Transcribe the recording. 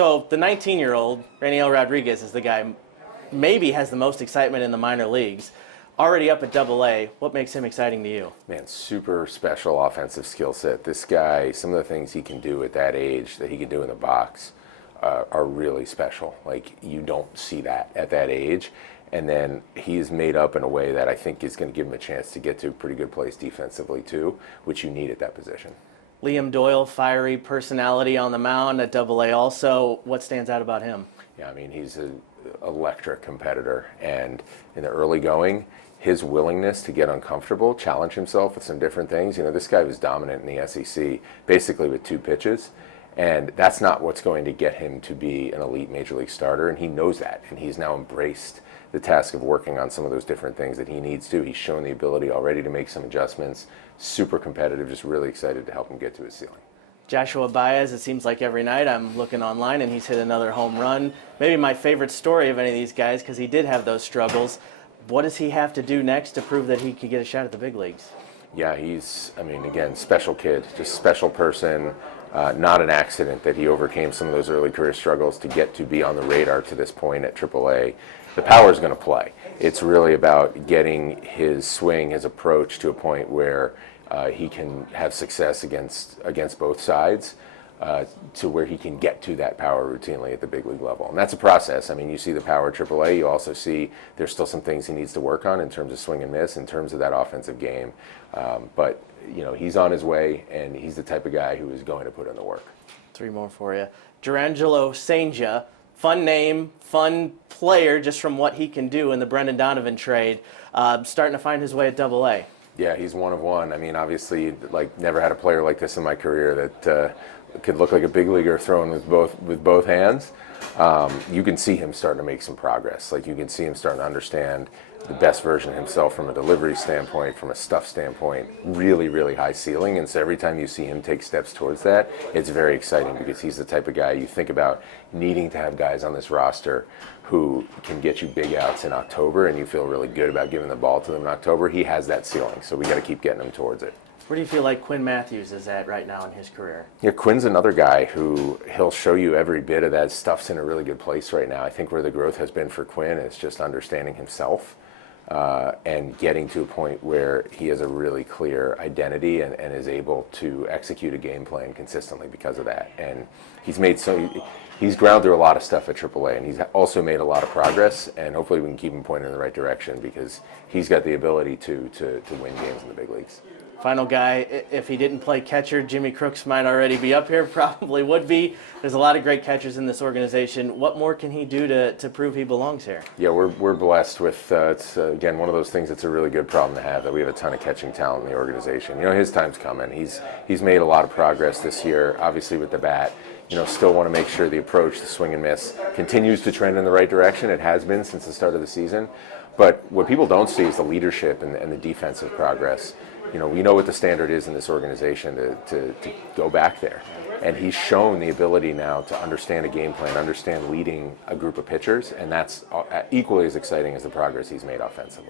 So the 19-year-old, Raniel Rodriguez, is the guy maybe has the most excitement in the minor leagues. Already up at Double-A, what makes him exciting to you? Man, super special offensive skill set. This guy, some of the things he can do at that age that he can do in the box are really special. Like, you don't see that at that age. And then he's made up in a way that I think is going to give him a chance to get to a pretty good place defensively too, which you need at that position. Liam Doyle, fiery personality on the mound at Double-A also. What stands out about him? Yeah, I mean, he's an electric competitor. And in the early going, his willingness to get uncomfortable, challenge himself with some different things. You know, this guy was dominant in the SEC, basically with 2 pitches. And that's not what's going to get him to be an elite major league starter. And he knows that. And he's now embraced the task of working on some of those different things that he needs to. He's shown the ability already to make some adjustments. Super competitive, just really excited to help him get to his ceiling. Joshua Baez, it seems like every night I'm looking online and he's hit another home run. Maybe my favorite story of any of these guys, because he did have those struggles. What does he have to do next to prove that he could get a shot at the big leagues? Yeah, he's, I mean, again, special kid, just special person. Not an accident that he overcame some of those early career struggles to get to be on the radar to this point at AAA. The power is going to play. It's really about getting his swing, his approach to a point where he can have success against both sides, to where he can get to that power routinely at the big league level. And that's a process. I mean, you see the power at AAA. You also see there's still some things he needs to work on in terms of swing and miss, in terms of that offensive game. But, you know, he's on his way, and he's the type of guy who is going to put in the work. 3 more for you. Durangelo Sainja, fun name, fun player just from what he can do in the Brendan Donovan trade, starting to find his way at Double-A. Yeah, he's one of one. I mean, obviously, like, never had a player like this in my career that could look like a big leaguer throwing with both hands. You can see him starting to make some progress. Like, you can see him starting to understand the best version of himself from a delivery standpoint, from a stuff standpoint. Really, really high ceiling. And so every time you see him take steps towards that, it's very exciting, because he's the type of guy you think about needing to have guys on this roster who can get you big outs in October, and you feel really good about giving the ball to them in October. He has that ceiling, so we got to keep getting him towards it. Where do you feel like Quinn Matthews is at right now in his career? Yeah, Quinn's another guy who he'll show you every bit of that stuff's in a really good place right now. I think where the growth has been for Quinn is just understanding himself and getting to a point where he has a really clear identity and is able to execute a game plan consistently because of that. And he's ground through a lot of stuff at AAA, and he's also made a lot of progress, and hopefully we can keep him pointing in the right direction, because he's got the ability to win games in the big leagues. Final guy, if he didn't play catcher, Jimmy Crooks might already be up here, probably would be. There's a lot of great catchers in this organization. What more can he do to prove he belongs here? Yeah, we're blessed with, it's again, one of those things that's a really good problem to have, that we have a ton of catching talent in the organization. You know, his time's coming. He's made a lot of progress this year, obviously with the bat. You know, still want to make sure the approach, the swing and miss, continues to trend in the right direction. It has been since the start of the season. But what people don't see is the leadership and the defensive progress. You know, we know what the standard is in this organization to go back there. And he's shown the ability now to understand a game plan, understand leading a group of pitchers, and that's equally as exciting as the progress he's made offensively.